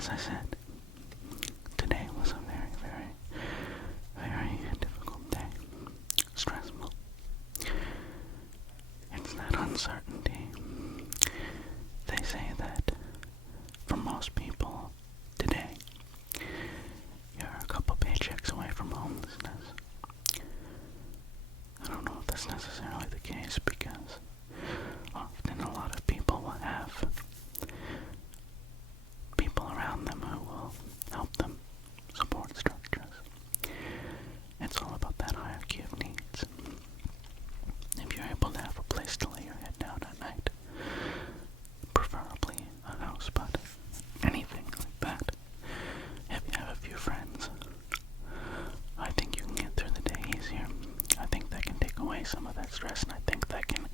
as I said, today was a very, very, very difficult day. Stressful. It's that uncertainty. They say that for most people today, you're a couple paychecks away from homelessness. I don't know if that's necessarily the case because often a lot of people will have people around them who will help them, support structures. It's all about that hierarchy of needs. If you're able to have a place to lay your head down at night, preferably a house, but anything like that, if you have a few friends, I think you can get through the day easier. I think that can take away some of that stress, and I think that can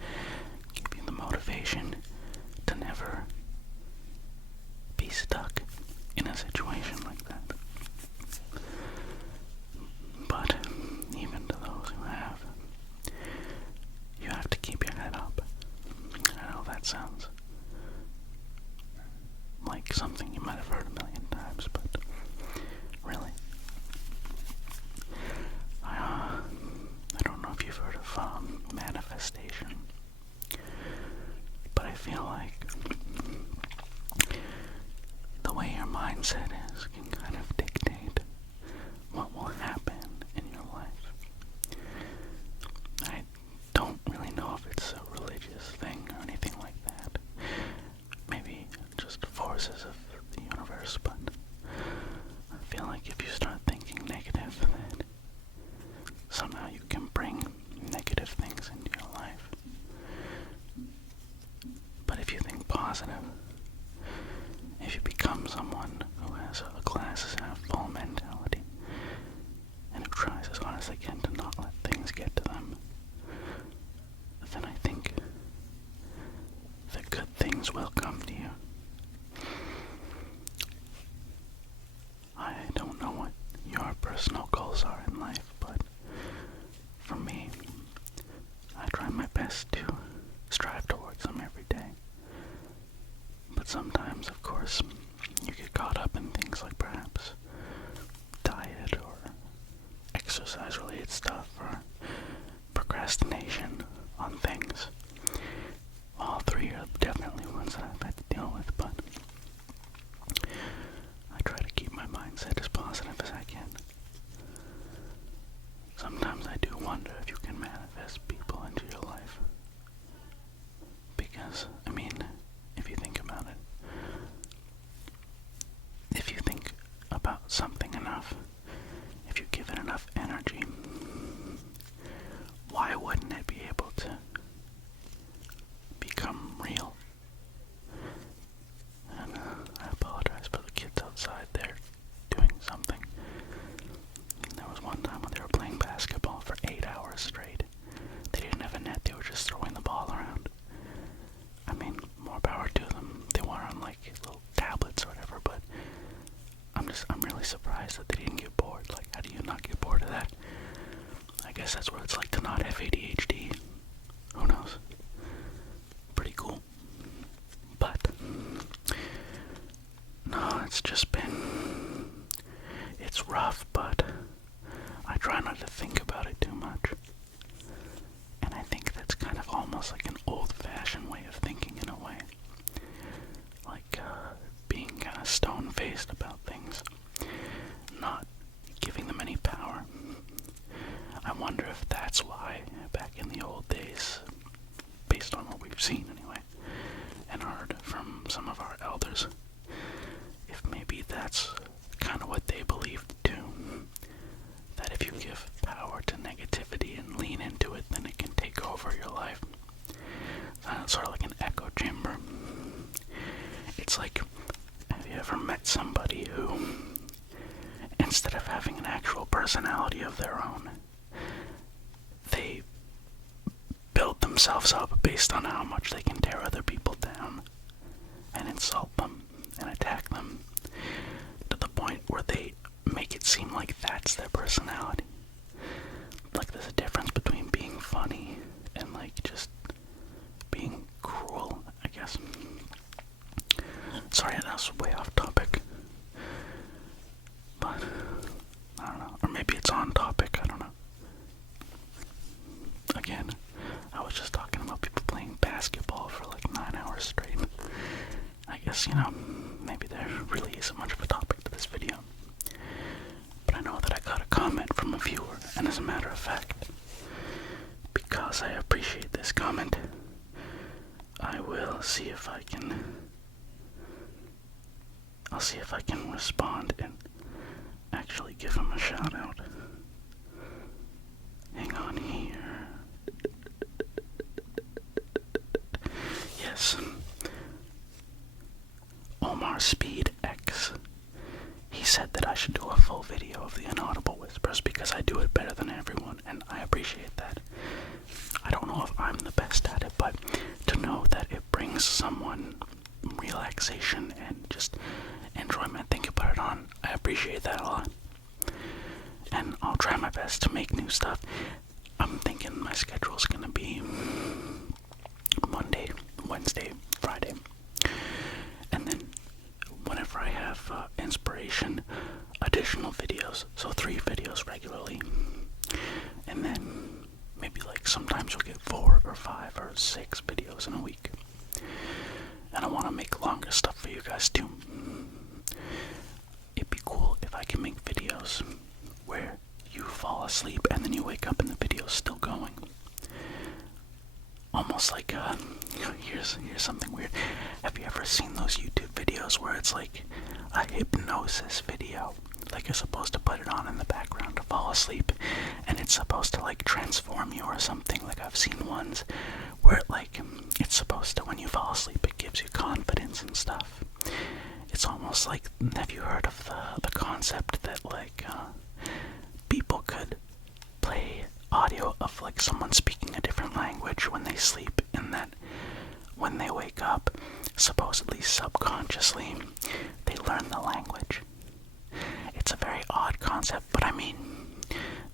give you the motivation to never be stuck in a situation like that. But even to those who have, you have to keep your head up. I know that sounds like something you might have heard a million times, but really, I don't know if you've heard of manifestation, but I feel like the way your mindset is can kind of dictate what will happen in your life. I don't really know if it's a religious thing or anything like that. Maybe just forces of the universe, but I feel like if you start thinking negative, then somehow you can bring negative things into your life. But if you think positive, if you become someone who has a glass half full mentality, and who tries as hard as they can to not let things get to them, then I think that good things will come to you. I don't know what your personal goals are in life, but for me, I try my best to strive towards them every day. But sometimes, of course, you get caught up in things like perhaps diet or exercise-related stuff or procrastination on things. All three are definitely ones that I've had to deal with, but I try to keep my mindset as positive as I can. Sometimes I do wonder if you can manifest people into your life. Because, I mean, if you think about it, if you think about something enough, if you give it enough energy, why wouldn't it be able to become real? And I apologize for the kids outside there doing something. There was one time when they were playing basketball for 8 hours straight. They didn't have a net, they were just throwing the ball around. I mean, more power to them. They were on like little tablets or whatever, but I'm really surprised that they didn't get bored. Like, how do you not get bored of that? I guess that's what it's like to not have ADHD. Who knows? Pretty cool. But no, it's rough, but I try not to think about it too much. And I think that's kind of almost like an old-fashioned way of thinking in a way. Like, being kind of stone-faced about things. Not giving them any power. I wonder if that's why, back in the old days, based on what we've seen anyway, and heard from some of our elders, if maybe that's kind of what they believed too. That if you give power to negativity and lean into it, then it can take over your life. It's sort of like an echo chamber. It's like, have you ever met somebody who, instead of having an actual personality of their own, they build themselves up based on how much they can tear other people down and insult them and attack them to the point where they make it seem like that's their personality. Like there's a difference between being funny and like just being cruel, I guess. Sorry, that was way off topic. respond and actually give him a shout out. Hang on here. Yes. Omar Speed X. He said that I should do a full video of the inaudible whispers because I do it better than everyone, and I appreciate that. I don't know if I'm the best at it, but to know that it brings someone relaxation and just enjoyment, think you put it on, I appreciate that a lot. And I'll try my best to make new stuff. I'm thinking my schedule's gonna be Monday, Wednesday, Friday, and then whenever I have inspiration, additional videos, so 3 videos regularly, and then maybe like sometimes you'll get 4 or 5 or 6 videos in a week. And I want to make longer stuff for you guys too. It'd be cool if I can make videos where you fall asleep and then you wake up and the video's still going. Almost like, here's something weird. Have you ever seen those YouTube videos where it's like a hypnosis video? Like you're supposed to put it on in the background to fall asleep, and it's supposed to like transform you or something. Like I've seen ones where it's supposed to, when you fall asleep, it gives you confidence and stuff. It's almost like, have you heard of the concept that people could play audio of like someone speaking a different language when they sleep, and that when they wake up, supposedly subconsciously, they learn the language. It's a very odd concept, but I mean,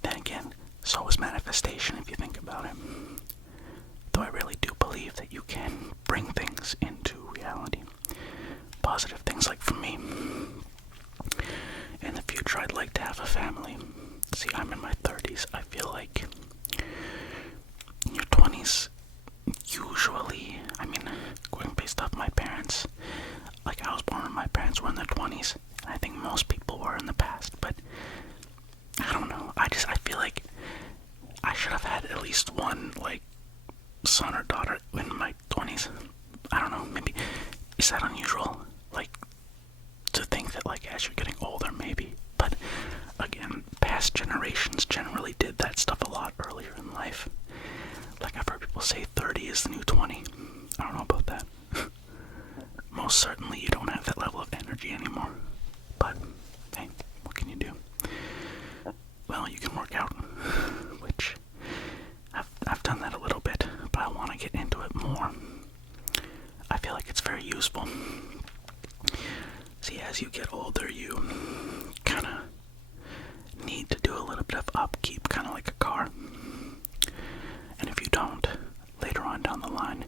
then again, so is manifestation if you think about it. Though I really do believe that you can bring things into reality. Positive things, like for me, in the future I'd like to have a family. See, I'm in my 30s. I feel like in your 20s, usually, I mean, going based off my parents, like I was born when my parents were in their 20s, and I think most people were in the past, but I don't know. I feel like I should have had at least one, son or daughter in my 20s. I don't know, maybe, is that unusual? To think that, as you're getting older, maybe. But, again, past generations generally did that stuff a lot earlier in life. I've heard people say 30 is the new 20. I don't know about that. Most certainly you don't have that level of energy anymore. But, hey, what can you do? Well, you can work out, which I've done that a little bit, but I want to get into it more. I feel like it's very useful. See, as you get older, you kind of need to do a little bit of upkeep, kind of like a car. And if you don't, later on down the line,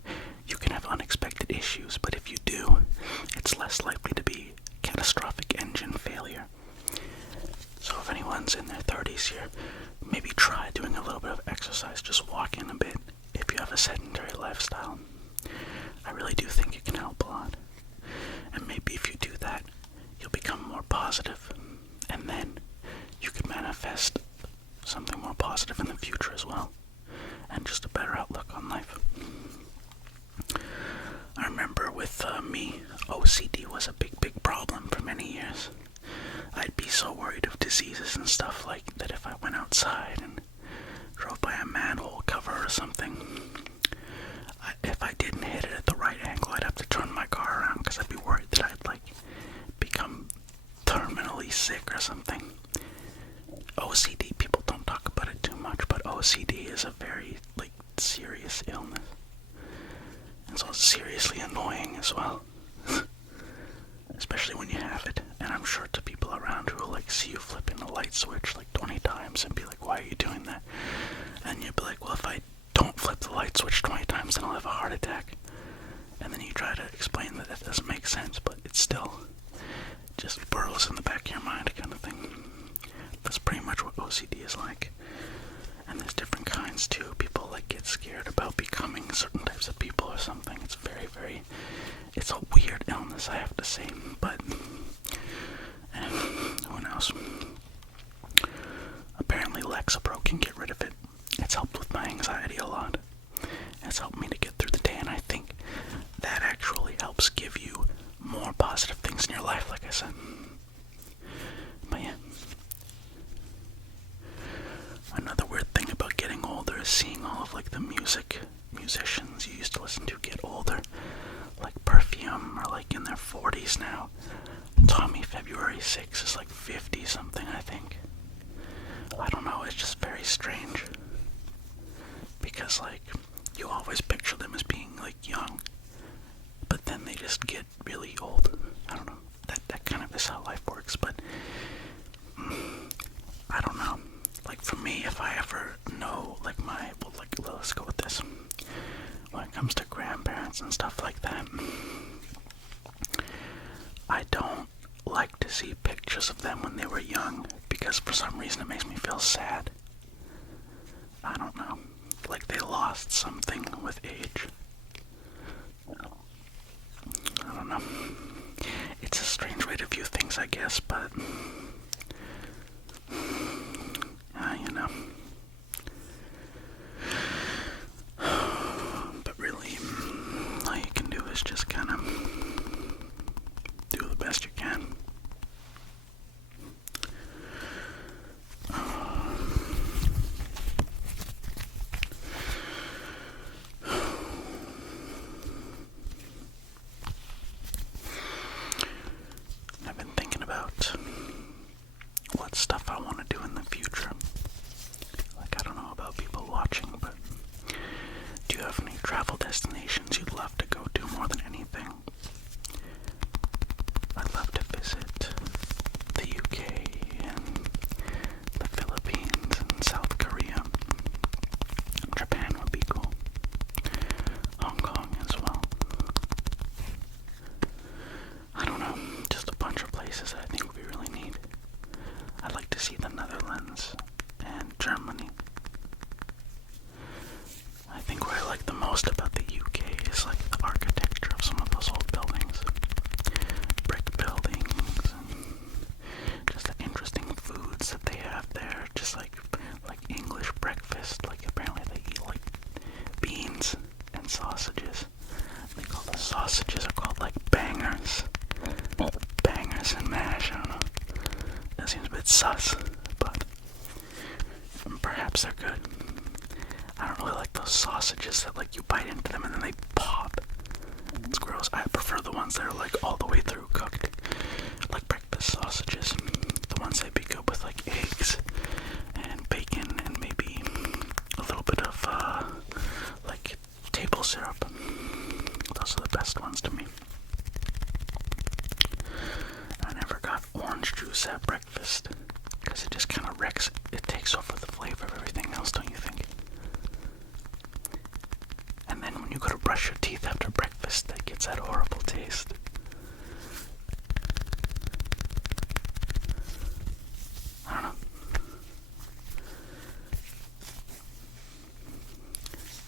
you can have unexpected issues, but if you do, it's less likely to be catastrophic engine failure. So if anyone's in their 30s here, maybe try doing a little bit of exercise, just walk in a bit if you have a sedentary lifestyle. I really do think it can help a lot. And maybe if you do that, you'll become more positive, and then you could manifest something more positive in the future as well, and just a better outlook on life. I remember with me, OCD was a big problem for many years. I'd be so worried of diseases and stuff like that if I went outside and drove by a manhole cover or something. If I didn't hit it at the right angle, I'd have to turn my car around because I'd be worried that I'd become terminally sick or something. OCD, people don't talk about it too much, but OCD is a very serious illness. And so it's seriously annoying as well. Especially when you have it. And I'm sure to people around who will see you flipping the light switch 20 times and be like, why are you doing that? And you'd be like, well, if I don't flip the light switch 20 times, then I'll have a heart attack. And then you try to explain that it doesn't make sense, but it still just burrows in the back of your mind kind of thing. That's pretty much what OCD is like. And there's different kinds too. People get scared about becoming certain types of people or something. It's very, it's a weird illness, I have to say, but who knows? Apparently Lexapro can get rid of it. It's helped with my anxiety a lot. It's helped me to get through the day, and I think that actually helps give you more positive things in your life, like I said. musicians you used to listen to get older, like Perfume, are like in their 40s now. Tommy February 6 is like 50 something, I think. I don't know, it's just very strange. Because, like, you always picture them as being, like, young. But then they just get really old. I don't know. That kind of is how life works, but I don't know. Like, for me, if I ever know, like, let's go with this. When it comes to grandparents and stuff like that, I don't like to see pictures of them when they were young, because for some reason it makes me feel sad. I don't know. Like they lost something with age. I don't know. It's a strange way to view things, I guess, but you know. But really, all you can do is just kind of do the best you can. I've been thinking about what stuff I want to do in the future. Like, I don't know about people watching, but do you have any travel destinations you'd love to go to more than anything? I'd love to visit the UK and the Philippines and South Korea. Japan would be cool. Hong Kong as well. I don't know, just a bunch of places that I think we really need. I'd like to see the Netherlands and Germany. I think what I like the most about the UK is like the architecture of some of those old buildings. Brick buildings and just the interesting foods that they have there. Just like English breakfast. Like apparently they eat like beans and sausages. They call the sausages are called like bangers. Bangers and mash, I don't know. That seems a bit sus, but perhaps they're good. I don't really like those sausages that like you bite into them and then they pop. It's gross. I prefer the ones that are like all the way through cooked. Like breakfast sausages. The ones that be good with like eggs and bacon and maybe a little bit of like table syrup. Those are the best ones to me. I never got orange juice at breakfast because it just kind of wrecks. It takes over the flavor of everything else, don't you think? And then when you go to brush your teeth after breakfast, it gets that horrible taste. I don't know.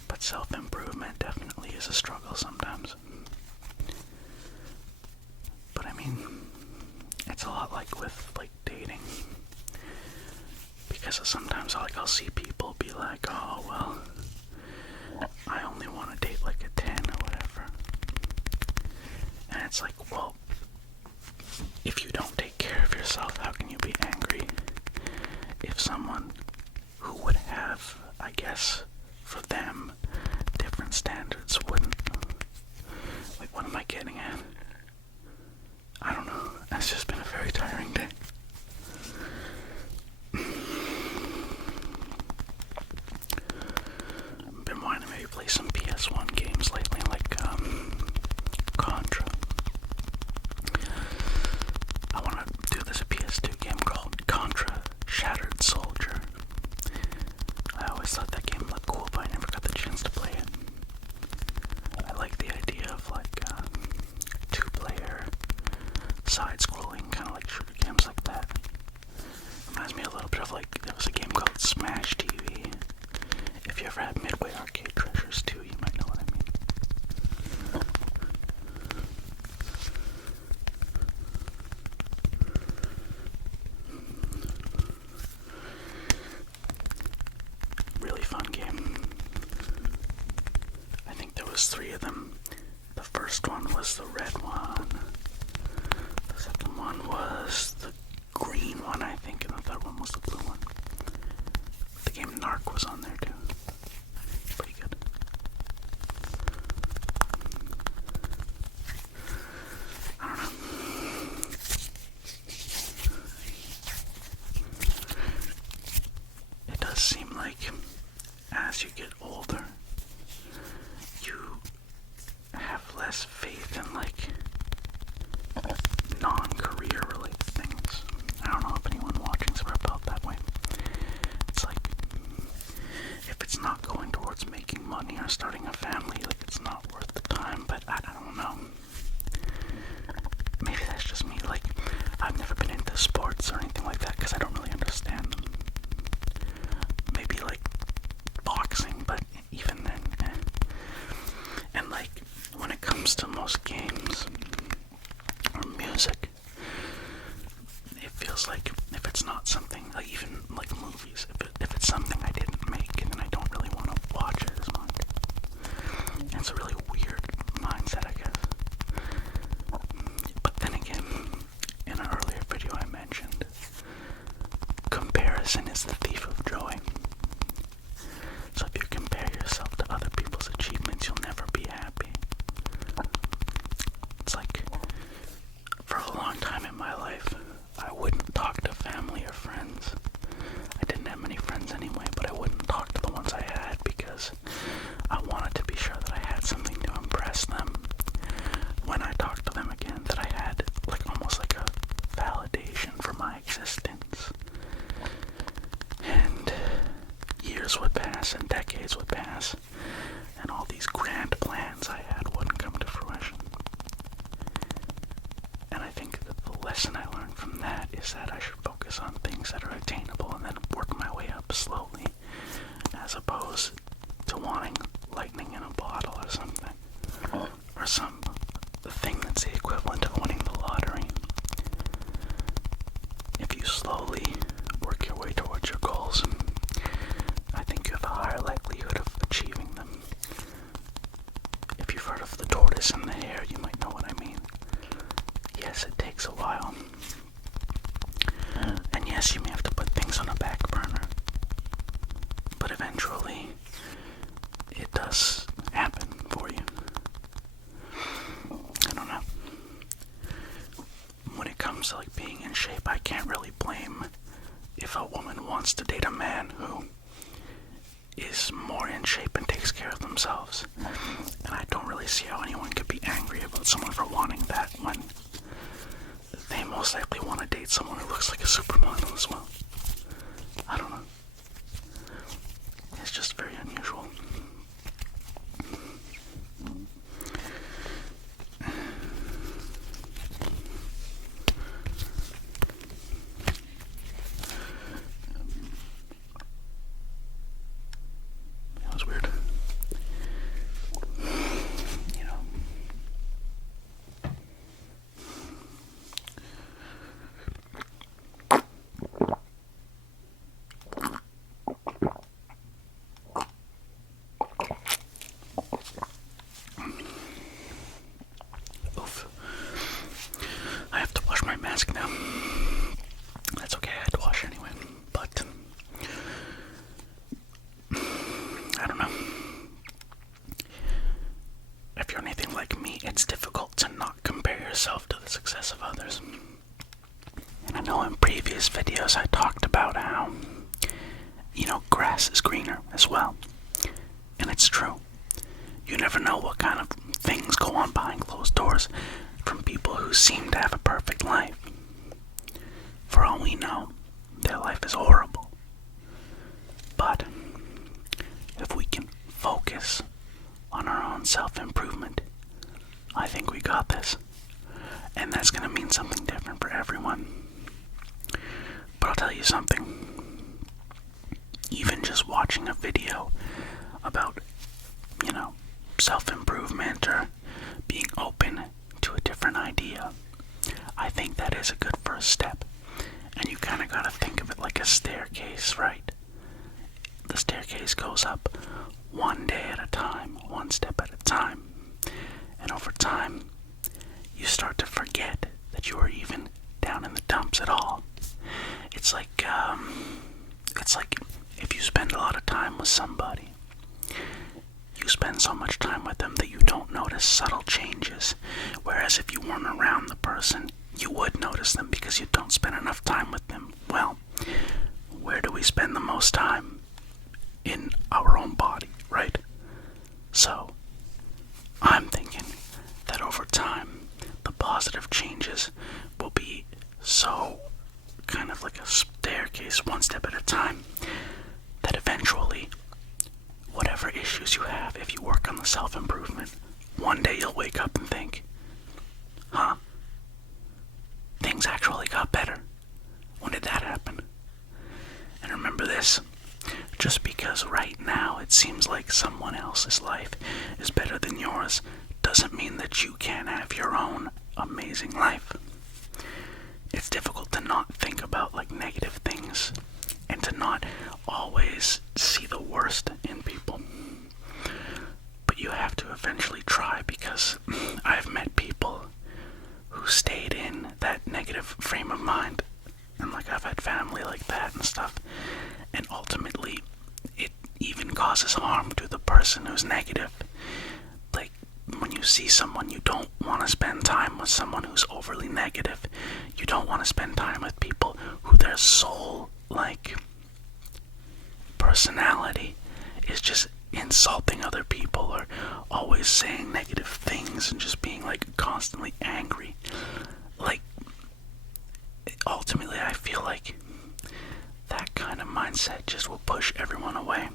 But self-improvement definitely is a struggle sometimes. But I mean, it's a lot like with like dating. Because sometimes I'll see people be like, oh well, I only want to date like a 10 or whatever. And it's like, well, if you don't take care of yourself, how can you be angry if someone who would have, I guess, for them, different standards wouldn't? Like, what am I getting at? I don't know. It's just been a very tiring day. I've been wanting to maybe play some PS1 games lately, like Contra. I want to do this PS2 game called Contra Shattered Soldier. I always thought that game looked cool, but I never got the chance to play it. I like the idea of like two-player side-scrolling, kind of like shooter games like that. Reminds me a little bit of like, there was a game called Smash TV. If you ever had Midway Arcade Treasures 2, you might know what I mean. Really fun game. I think there was 3 of them. The first one was the red one. The second one was the green one, I think, and the third one was the blue one. The game Narc was on there too. Pretty good. feels like if it's not something, like even like movies, if it's something I didn't make, then I don't really want to watch it as much. And it's a really weird mindset, I guess. But then again, in an earlier video I mentioned, comparison is the thief of joy. So if you compare yourself to other people's achievements, you'll never be happy. It's like, for a long time in my life, I wouldn't talk to family or friends. I didn't have many friends anyway, but I wouldn't talk to the ones I had because I wanted to be sure that I had something to impress them when I talked to them again, that I had like almost like a validation for my existence. And years would pass and decades would pass, and all these grand plans I had wouldn't come to fruition. And I think that the lesson I learned from that is that I should focus on things that are attainable and then work my way up slowly, as opposed to wanting lightning in a bottle or something, or some thing that's the equivalent of winning the lottery. If you slowly work your way towards your goals, I think you have a higher likelihood of achieving them. If you've heard of the tortoise and the hare, you might know what I mean. Yes, it takes a while. And yes, you may have to put things on a back burner. But eventually, it does happen for you. I don't know. When it comes to like being in shape, I can't really blame if a woman wants to date a man who is more in shape and takes care of themselves. And I don't really see how anyone could be angry about someone for wanting that when they most likely want to date someone who looks like a supermodel as well. I don't know. It's just very unusual. It was weird. You know. Oof. I have to wash my mask now. That's okay, I had to wash anyway. But I don't know. If you're anything like me, it's difficult to not compare yourself to the success of others. And I know in previous videos I talked about how, grass is greener as well. And it's true. You never know what kind of things go on behind closed doors from people who seem to have a perfect life. For all we know, their life is horrible. But if we can focus on our own self-improvement, I think we got this. And that's going to mean something different for everyone. But I'll tell you something. Even just watching a video about, self-improvement or being open to a different idea, I think that is a good first step. And you kind of got to think of it like a staircase, right? The staircase goes up one day at a time, one step at a time. And over time, you start to forget that you are even down in the dumps at all. It's like if you spend a lot of time with somebody, you spend so much time with them that you don't notice subtle changes. Whereas if you weren't around the person, you would notice them because you don't spend enough time with them. Well, where do we spend the most time? In our own body, right? So, I'm thinking that over time, the positive changes will be so kind of like a staircase, one step at a time, that eventually, whatever issues you have, if you work on the self-improvement, one day you'll wake up and think, things actually got better. When did that happen? And remember this, just because right now it seems like someone else's life is better than yours, doesn't mean that you can't have your own amazing life. It's difficult to not think about causes harm to the person who's negative. Like, when you see someone, you don't want to spend time with someone who's overly negative. You don't want to spend time with people who their sole, personality is just insulting other people or always saying negative things and just being, constantly angry. Ultimately, I feel like that kind of mindset just will push everyone away.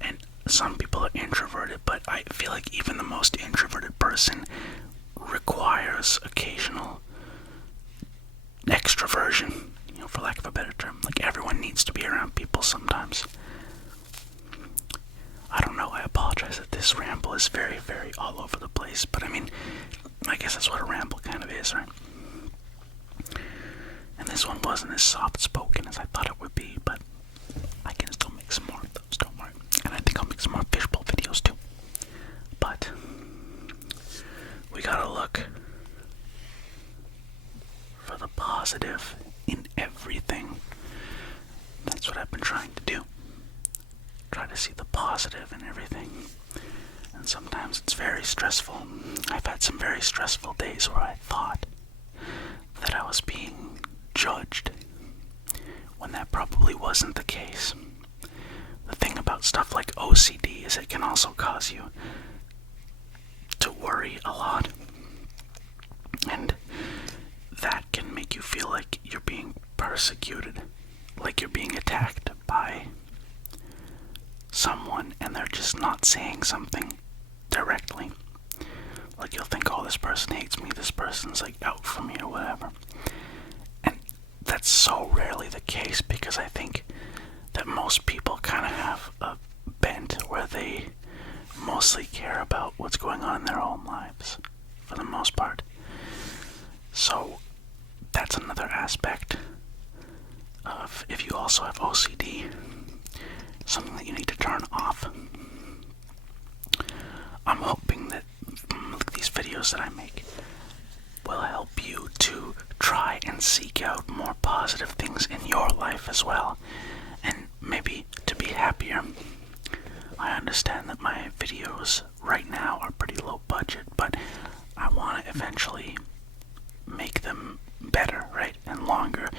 And some people are introverted, but I feel like even the most introverted person requires occasional extroversion, for lack of a better term. Everyone needs to be around people sometimes. I don't know, I apologize that this ramble is very, very all over the place, but I guess that's what a ramble kind of is, right? And this one wasn't as soft-spoken as I thought it would be, but I can still make some more of those, don't worry. And I think I'll make some more fishbowl videos too. But we gotta look for the positive in everything. That's what I've been trying to do. Try to see the positive in everything. And sometimes it's very stressful. I've had some very stressful days where I thought that I was being judged, when that probably wasn't the case. The thing about stuff like OCD is it can also cause you to worry a lot. And that can make you feel like you're being persecuted, like you're being attacked by someone and they're just not saying something directly. Like you'll think, oh, this person hates me, this person's out for me or whatever. And that's so rarely the case, because I think that most people kind of have a bent where they mostly care about what's going on in their own lives, for the most part. So that's another aspect of, if you also have OCD, something that you need to turn off. I'm hoping that these videos that I make will help you to try and seek out more positive things in your life as well, and maybe to be happier. I understand that my videos right now are pretty low budget, but I want to eventually make them better, right, and longer,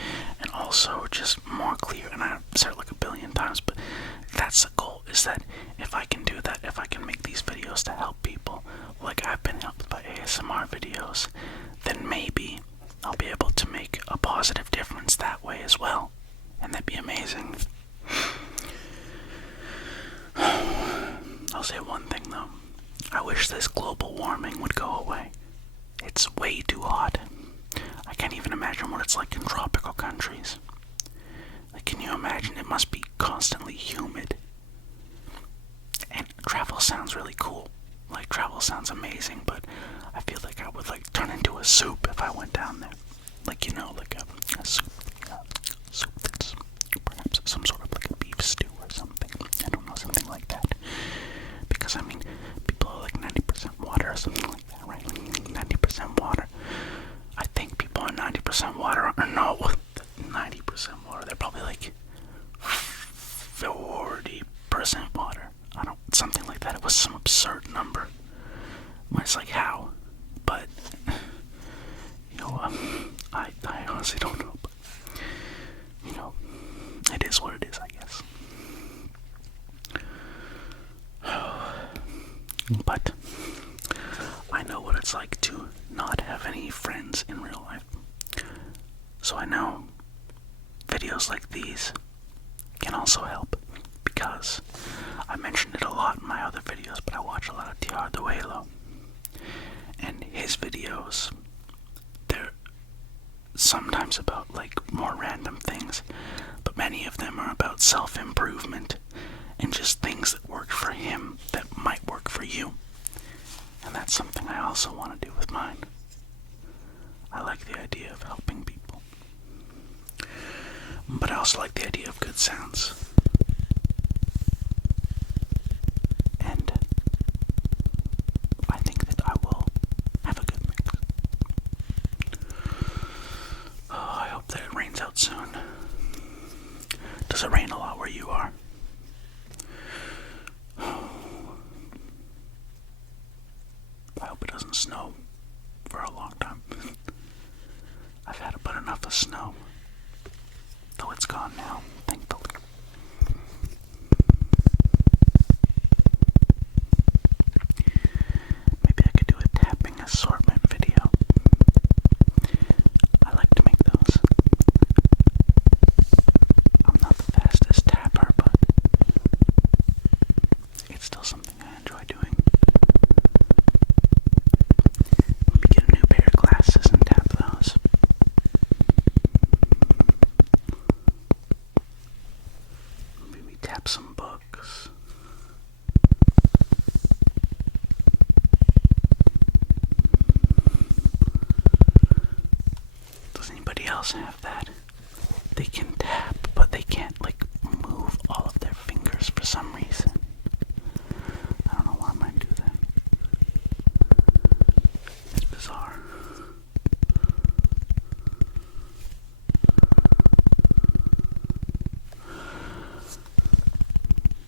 and also just more clear. And I've said it a billion times, but that's the goal, is that if I can do that, if I can make these videos to help people, like I've been helped by ASMR videos, then maybe I'll be able to make a positive difference that way as well, and that'd be amazing. I'll say one thing though, I wish this global warming would go away. It's way too hot. I can't even imagine what it's like in tropical countries. Can you imagine? It must be constantly humid. And travel sounds really cool. Travel sounds amazing, but I feel like I would turn into a soup if I went down there. A soup. Soup that's perhaps some sort of a beef stew or something. I don't know, something like that. Because people are 90% water or something like that, right? 90% water. I think people are 90% water, or no, 90% water. They're probably 40% water. I don't, something like that. It was some absurd number. It's how? But, I honestly don't know. But, it is what it is, I guess. But I know what it's like to not have any friends in real life. So I know videos like these can also help, because I mentioned it a lot in my other videos, but I watch a lot of T.R. Duelo. And his videos, they're sometimes about more random things, but many of them are about self-improvement and just things that worked for him that might work for you. And that's something I also want to do with mine. I like the idea of helping people, but I also like the idea of good sounds. And I think that I will have a good mix. Oh, I hope that it rains out soon. Does it rain a lot where you are? some snow for a long time. I've had about enough of snow. Though it's gone now, thankfully. Maybe I could do a tapping assortment video. I like to make those. I'm not the fastest tapper, but it's still something I enjoy doing. Maybe get a new pair of glasses and tap those. Maybe tap some books. Does anybody else have that? They can tap, but they can't, like, move all of their fingers for some reason. I don't know why mine do that. It's bizarre.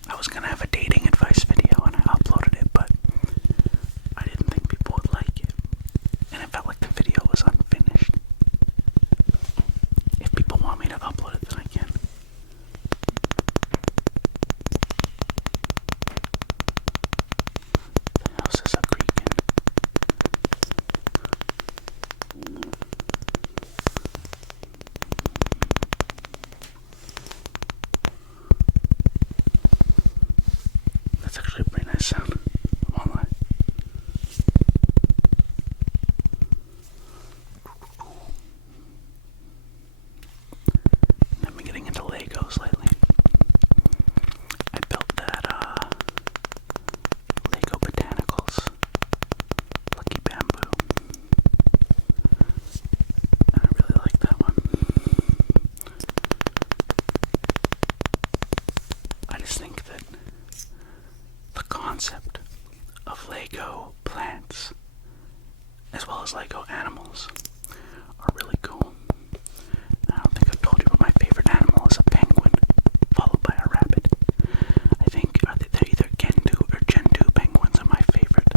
I was gonna have a dating advice video and I uploaded it, but I didn't think people would like it. And it felt like the video was unfinished. If people want me to upload it, then I can. The house is a creaking. That's actually a pretty nice sound. I won't lie. I've been getting into Legos lately. I built that Lego Botanicals Lucky Bamboo. And I really like that one. I just think that the concept of Lego plants, as well as Lego animals, are really cool. I don't think I've told you, but my favorite animal is a penguin, followed by a rabbit. I think they're either Gendu or Gendu penguins are my favorite,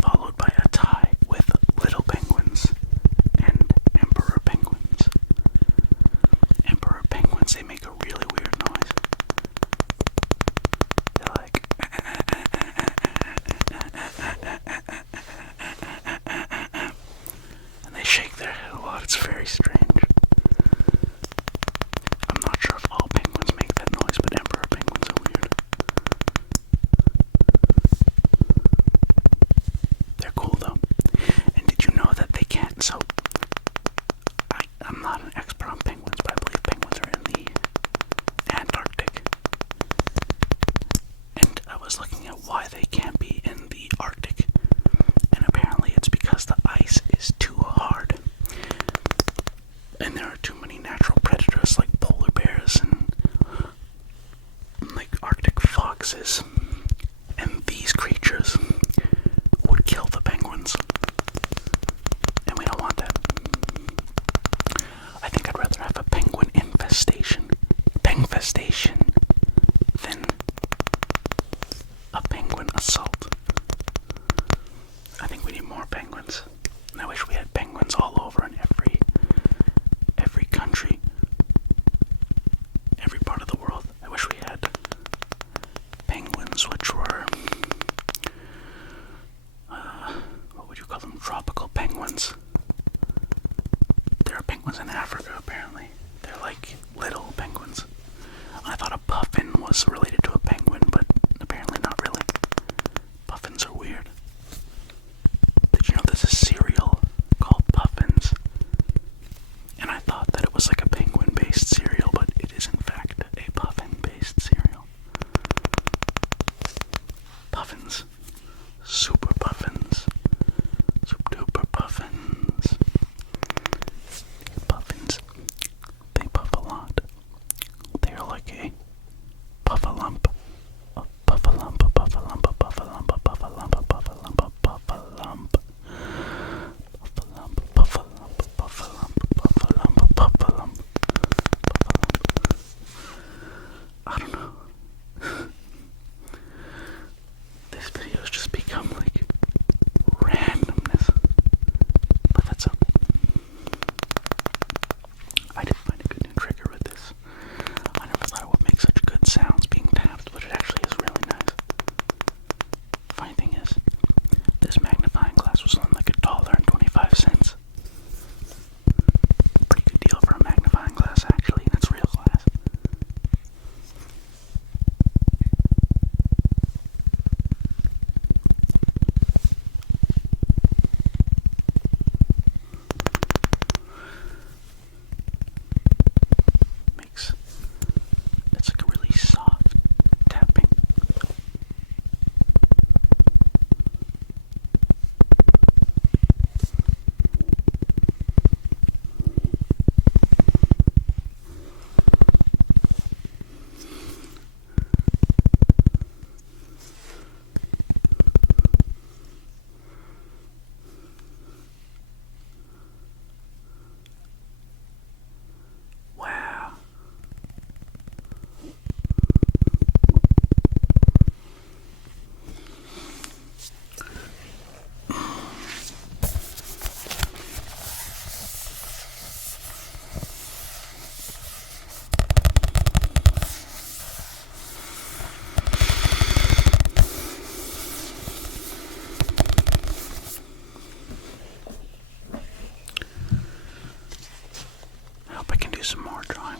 followed by a tie with little penguins and emperor penguins. Emperor penguins, they make a really weird noise. They're like, and they shake their head a lot. It's very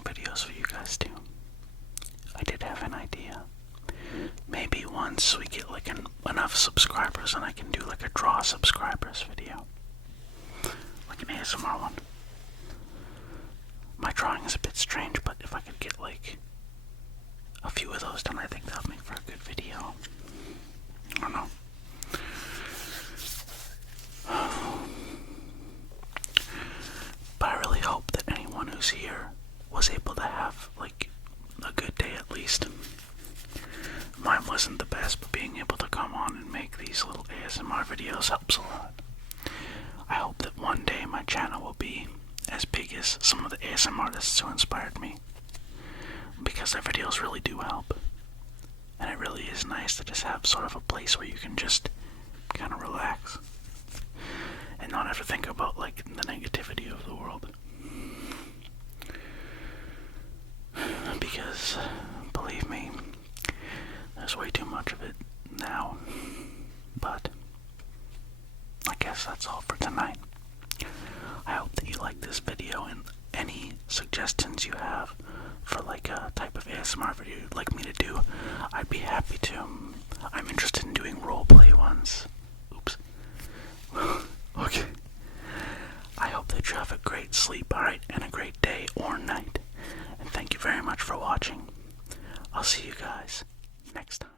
videos for you guys too. I did have an idea. Maybe once we get like enough subscribers and I can do like a draw subscribers video. Like an ASMR one. My drawing is a bit strange, but if I could get like a few of those done, I think that would make for a good video. I don't know. But I really hope that anyone who's here was able to have like a good day at least. Mine wasn't the best, but being able to come on and make these little ASMR videos helps a lot. I hope that one day my channel will be as big as some of the ASMR artists who inspired me, because their videos really do help. And it really is nice to just have sort of a place where you can just kind of relax and not have to think about like the negativity of the world. Because, believe me, there's way too much of it now. But I guess that's all for tonight. I hope that you like this video, and any suggestions you have for like a type of ASMR video you'd like me to do, I'd be happy to. I'm interested in doing roleplay ones. Oops. Okay. I hope that you have a great sleep, alright, and a great day or night. And thank you very much for watching. I'll see you guys next time.